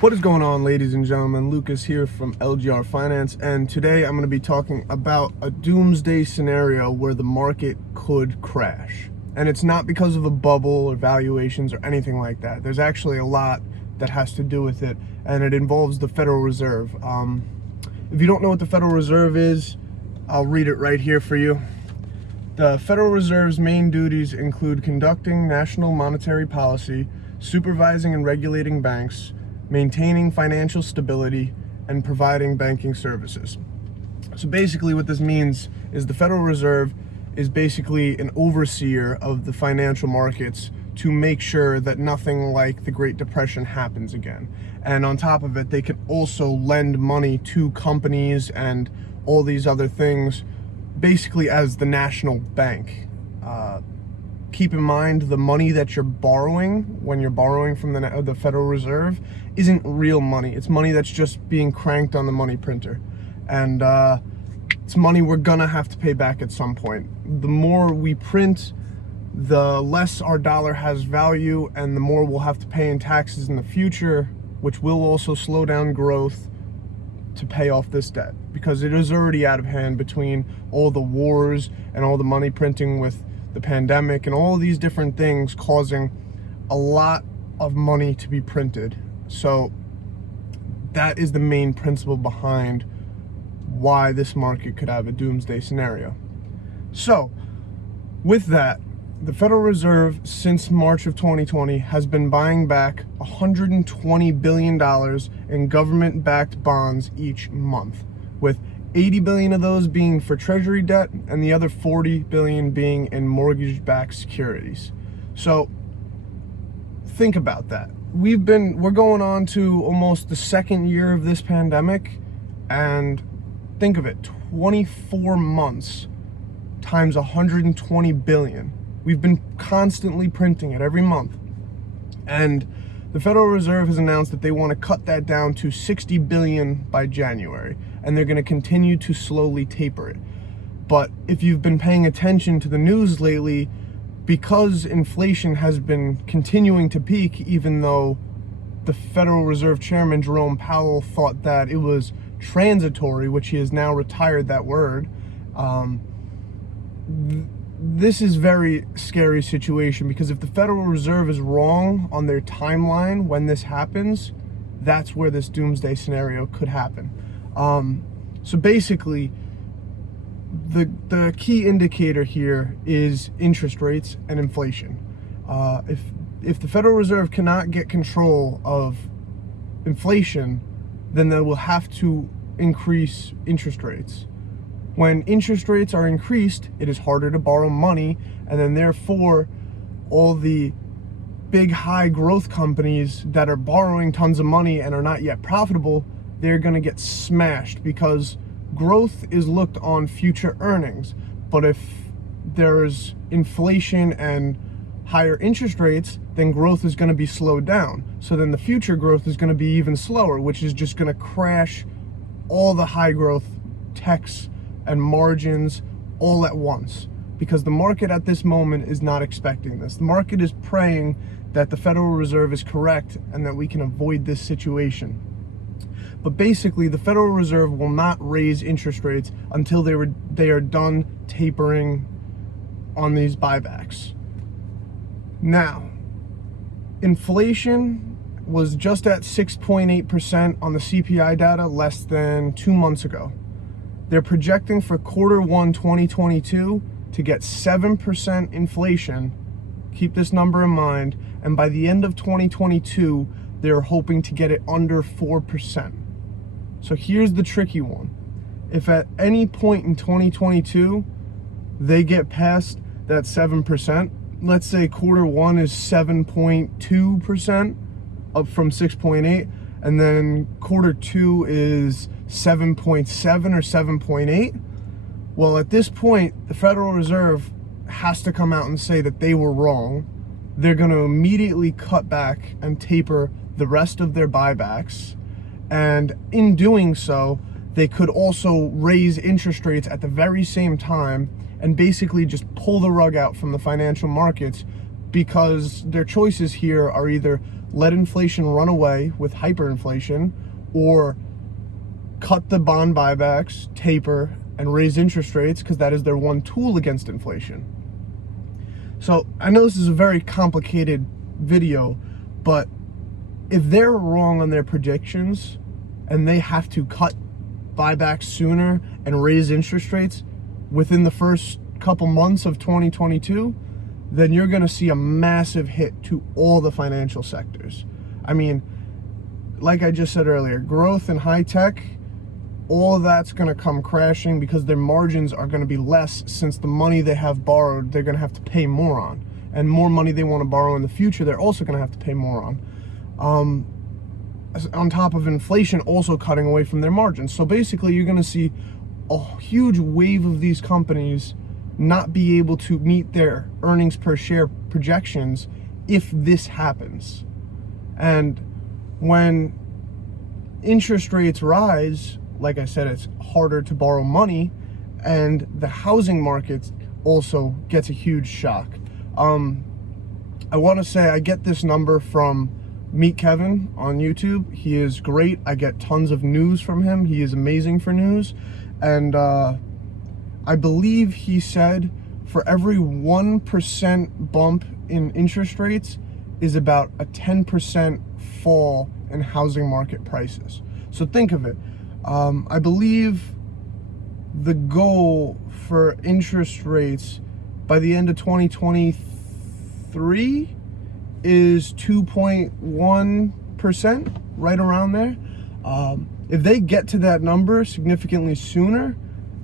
What is going on, ladies and gentlemen? Lucas here from LGR Finance, and today I'm going to be talking about a doomsday scenario where the market could crash. And it's not because of a bubble or valuations or anything like that. There's actually a lot that has to do with it, and it involves the Federal Reserve. If you don't know what the Federal Reserve is, I'll read it right here for you. The Federal Reserve's main duties include conducting national monetary policy, supervising and regulating banks, maintaining financial stability, and providing banking services. So basically what this means is the Federal Reserve is basically an overseer of the financial markets to make sure that nothing like the Great Depression happens again. And on top of it, they can also lend money to companies and all these other things, basically as the national bank. Keep in mind, the money that you're borrowing when you're borrowing from the Federal Reserve isn't real money. It's money that's just being cranked on the money printer. And it's money we're gonna have to pay back at some point. The more we print, the less our dollar has value, and the more we'll have to pay in taxes in the future, which will also slow down growth to pay off this debt, because it is already out of hand between all the wars and all the money printing with the pandemic and all these different things causing a lot of money to be printed. So that is the main principle behind why this market could have a doomsday scenario. So with that, the Federal Reserve since March of 2020 has been buying back $120 billion in government-backed bonds each month, with 80 billion of those being for treasury debt and the other 40 billion being in mortgage-backed securities. So think about that. We're going on to almost the second year of this pandemic, and think of it, 24 months times 120 billion. We've been constantly printing it every month. And the Federal Reserve has announced that they want to cut that down to 60 billion by January, and they're going to continue to slowly taper it. But if you've been paying attention to the news lately, because inflation has been continuing to peak, even though the Federal Reserve Chairman Jerome Powell thought that it was transitory, which he has now retired that word, this is a very scary situation, because if the Federal Reserve is wrong on their timeline when this happens, that's where this doomsday scenario could happen. So basically, the key indicator here is interest rates and inflation. If the Federal Reserve cannot get control of inflation, then they will have to increase interest rates. When interest rates are increased, it is harder to borrow money, and then therefore all the big high growth companies that are borrowing tons of money and are not yet profitable, they're going to get smashed, because growth is looked on future earnings. But if there's inflation and higher interest rates, then growth is going to be slowed down. So then the future growth is going to be even slower, which is just going to crash all the high growth techs and margins all at once, because the market at this moment is not expecting this. The market is praying that the Federal Reserve is correct and that we can avoid this situation. But basically, the Federal Reserve will not raise interest rates until they are done tapering on these buybacks. Now, inflation was just at 6.8% on the CPI data less than 2 months ago. They're projecting for Q1 2022 to get 7% inflation. Keep this number in mind. And by the end of 2022, they're hoping to get it under 4%. So here's the tricky one. If at any point in 2022, they get past that 7%, let's say Q1 is 7.2%, up from 6.8, and then Q2 is 7.7 or 7.8. Well, at this point, the Federal Reserve has to come out and say that they were wrong. They're going to immediately cut back and taper the rest of their buybacks. And in doing so, they could also raise interest rates at the very same time and basically just pull the rug out from the financial markets, because their choices here are either let inflation run away with hyperinflation, or cut the bond buybacks, taper, and raise interest rates, because that is their one tool against inflation. So I know this is a very complicated video, but if they're wrong on their predictions and they have to cut buybacks sooner and raise interest rates within the first couple months of 2022, then you're going to see a massive hit to all the financial sectors. I mean, like I just said earlier, growth in high tech, all of that's going to come crashing because their margins are going to be less, since the money they have borrowed, they're going to have to pay more on. And more money they want to borrow in the future, they're also going to have to pay more on. On top of inflation also cutting away from their margins. So basically, you're going to see a huge wave of these companies not be able to meet their earnings per share projections if this happens. And when interest rates rise, like I said, it's harder to borrow money, and the housing market also gets a huge shock. I want to say I get this number from Meet Kevin on YouTube. He is great. I get tons of news from him. He is amazing for news. And I believe he said for every 1% bump in interest rates is about a 10% fall in housing market prices. So think of it. I believe the goal for interest rates by the end of 2023 is 2.1%, right around there. If they get to that number significantly sooner,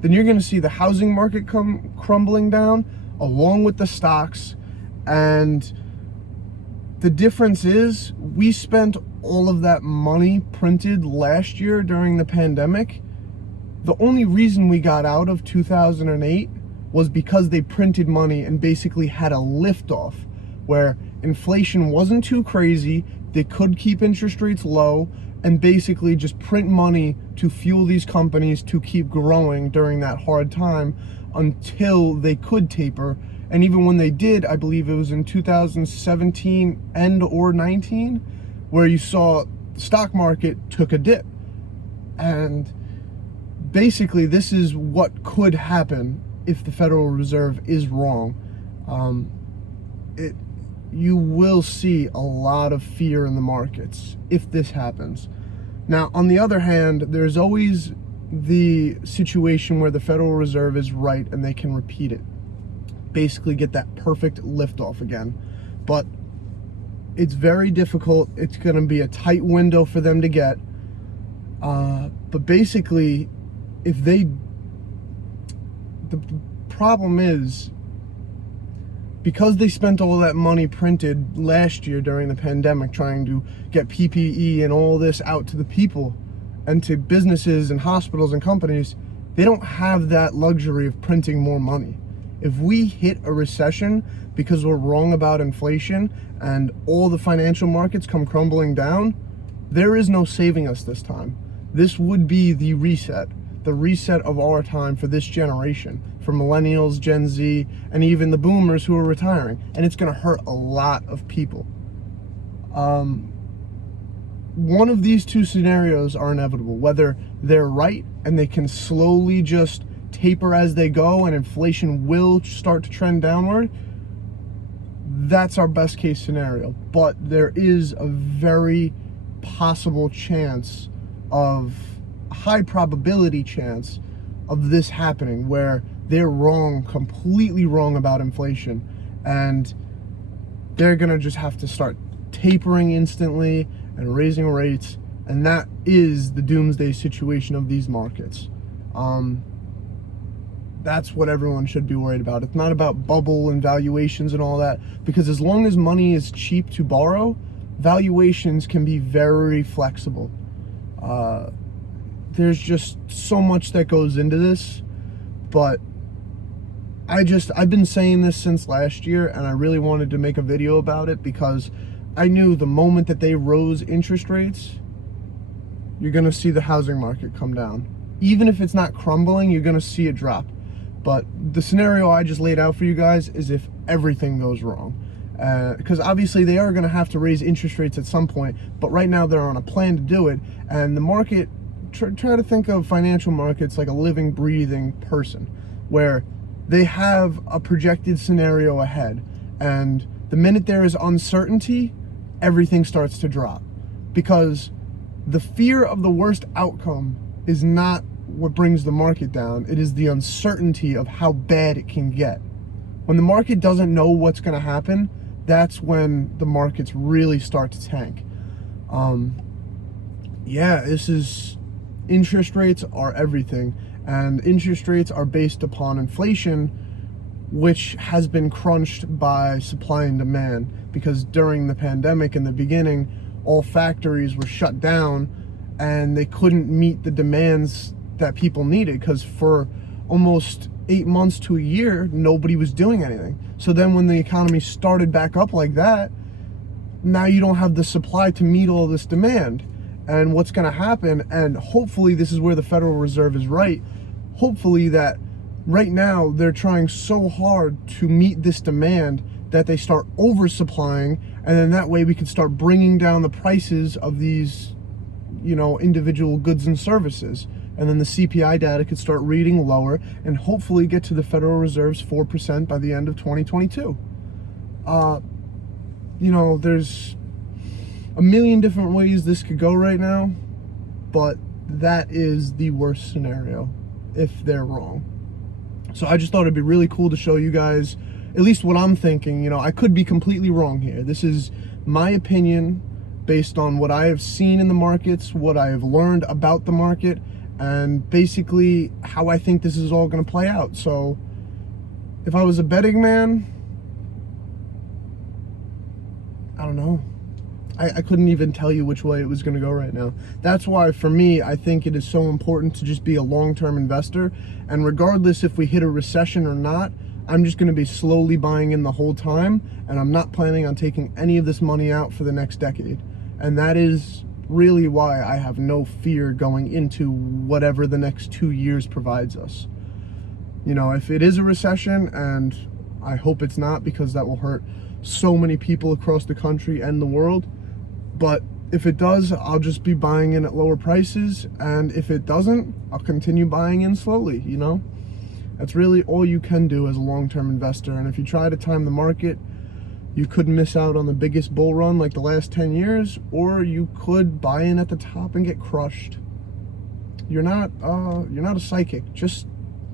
then you're going to see the housing market come crumbling down along with the stocks. And the difference is, we spent all of that money printed last year during the pandemic. The only reason we got out of 2008 was because they printed money and basically had a liftoff where inflation wasn't too crazy, they could keep interest rates low, and basically just print money to fuel these companies to keep growing during that hard time until they could taper. And even when they did, I believe it was in 2017 and or 19, where you saw the stock market took a dip. And basically, this is what could happen if the Federal Reserve is wrong. You will see a lot of fear in the markets if this happens. Now, on the other hand, there's always the situation where the Federal Reserve is right and they can repeat it. Basically get that perfect liftoff again. But it's very difficult. It's going to be a tight window for them to get. But basically, the problem is, because they spent all that money printed last year during the pandemic trying to get PPE and all this out to the people and to businesses and hospitals and companies, they don't have that luxury of printing more money. If we hit a recession because we're wrong about inflation and all the financial markets come crumbling down, there is no saving us this time. This would be the reset of our time for this generation, for millennials, Gen Z, and even the boomers who are retiring. And it's going to hurt a lot of people. One of these two scenarios are inevitable, whether they're right and they can slowly just taper as they go and inflation will start to trend downward. That's our best case scenario. But there is a very possible chance of high probability chance of this happening, where they're wrong, completely wrong about inflation, and they're gonna just have to start tapering instantly and raising rates, and that is the doomsday situation of these markets. That's what everyone should be worried about. It's not about bubble and valuations and all that, because as long as money is cheap to borrow, valuations can be very flexible. There's just so much that goes into this, but I've been saying this since last year, and I really wanted to make a video about it because I knew the moment that they rose interest rates, you're going to see the housing market come down. Even if it's not crumbling, you're going to see it drop. But the scenario I just laid out for you guys is if everything goes wrong. because obviously they are going to have to raise interest rates at some point, but right now they're on a plan to do it. And the market, try to think of financial markets like a living, breathing person, where they have a projected scenario ahead, and the minute there is uncertainty, everything starts to drop, because the fear of the worst outcome is not what brings the market down. It is the uncertainty of how bad it can get. When the market doesn't know what's going to happen, that's when the markets really start to tank. Yeah, interest rates are everything, and interest rates are based upon inflation, which has been crunched by supply and demand, because during the pandemic in the beginning, all factories were shut down and they couldn't meet the demands that people needed, because for almost 8 months to a year, nobody was doing anything. So then when the economy started back up like that, now you don't have the supply to meet all this demand. And what's going to happen, and hopefully this is where the Federal Reserve is right, hopefully that right now they're trying so hard to meet this demand that they start oversupplying, and then that way we can start bringing down the prices of these, individual goods and services. And then the CPI data could start reading lower and hopefully get to the Federal Reserve's 4% by the end of 2022. There's a million different ways this could go right now, but that is the worst scenario if they're wrong. So I just thought it'd be really cool to show you guys at least what I'm thinking. I could be completely wrong here. This is my opinion based on what I have seen in the markets, what I have learned about the market, and basically how I think this is all going to play out. So if I was a betting man, I don't know. I couldn't even tell you which way it was going to go right now. That's why, for me, I think it is so important to just be a long-term investor. And regardless if we hit a recession or not, I'm just going to be slowly buying in the whole time. And I'm not planning on taking any of this money out for the next decade. And that is really why I have no fear going into whatever the next 2 years provides us. If it is a recession, and I hope it's not, because that will hurt so many people across the country and the world. But if it does, I'll just be buying in at lower prices. And if it doesn't, I'll continue buying in slowly, That's really all you can do as a long-term investor. And if you try to time the market, you could miss out on the biggest bull run like the last 10 years, or you could buy in at the top and get crushed. You're not a psychic. Just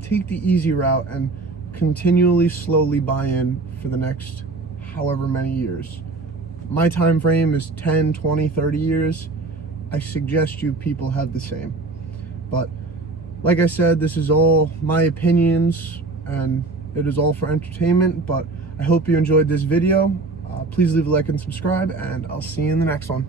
take the easy route and continually slowly buy in for the next however many years. My time frame is 10, 20, 30 years. I suggest you people have the same. But like I said, this is all my opinions and it is all for entertainment, but I hope you enjoyed this video. Please leave a like and subscribe, and I'll see you in the next one.